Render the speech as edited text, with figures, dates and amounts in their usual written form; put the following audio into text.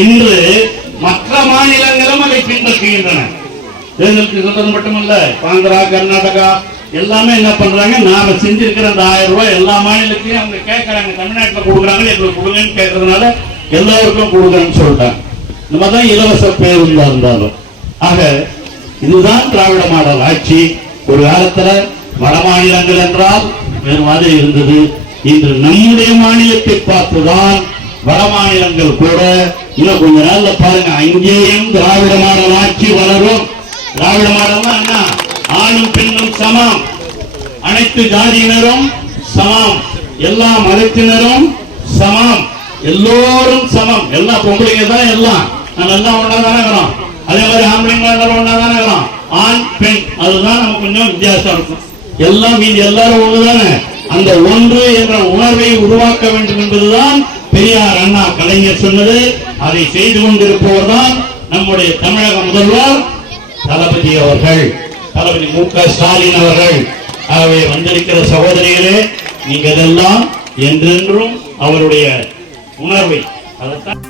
இன்று மற்ற மாநிலங்களும் அதை பின்பற்றுகின்றன. தேர்தலுக்கு சொல்றது மட்டுமல்ல, ஆந்திரா, கர்நாடகா எல்லாமே என்ன பண்றாங்க, நாம செஞ்சிருக்கிற அந்த 1000 ரூபாய் எல்லா மாநிலத்தையும் அவங்க கேட்கறாங்க. தமிழ்நாட்டில் கொடுக்குறாங்க, எங்களுக்கு கொடுங்கன்னு கேட்கறதுனால எல்லாருக்கும் கொடுக்குறேன்னு சொல்லிட்டாங்க. நம்ம தான் இலவச பேருந்தா இருந்தாலும். ஆக இதுதான் திராவிட மாடல் ஆட்சி. ஒரு காலத்துல வட மாநிலங்கள் என்றால் வேறு மாதிரி இருந்தது. இன்று நம்முடைய மாநிலத்தை பார்த்துதான் வட மாநிலங்கள் கூட இன்னும் கொஞ்ச நாள்ல பாருங்க, அங்கேயும் திராவிட மாடல் ஆட்சி வளரும். திராவிட மாடல் என்ன, ஆணும் பெண்ணும் சமம், அனைத்து ஜாதியினரும் சமம், எல்லா மதத்தினரும் சமம், எல்லோரும் சமம். எல்லா பொம்பளைங்க தான் எல்லாம், நம்ம எல்லாம் ஒன்னாதானே இருக்கிறோம். அதே மாதிரி ஆம்பளைங்க ஒன்னாதானே இருக்கிறோம். ஆண் பெண் அதுதான் நம்ம கொஞ்சம் வித்தியாசம் இருக்கும். எல்லாம் மீது எல்லாரும் ஒண்ணுதானே. அந்த ஒன்று என்ற உணர்வை உருவாக்க வேண்டும் என்பதுதான் பெரியார், அண்ணா, கலைஞர் சொன்னது. அதை செய்து கொண்டிருப்பவர் தான் நம்முடைய தமிழக முதல்வர் தளபதி அவர்கள், தளபதி மு.க. ஸ்டாலின் அவர்கள். ஆகவே வந்திருக்கிற சகோதரிகளே, நீங்கள் எல்லாம் என்றென்றும் அவருடைய உணர்வை அதைத்தான்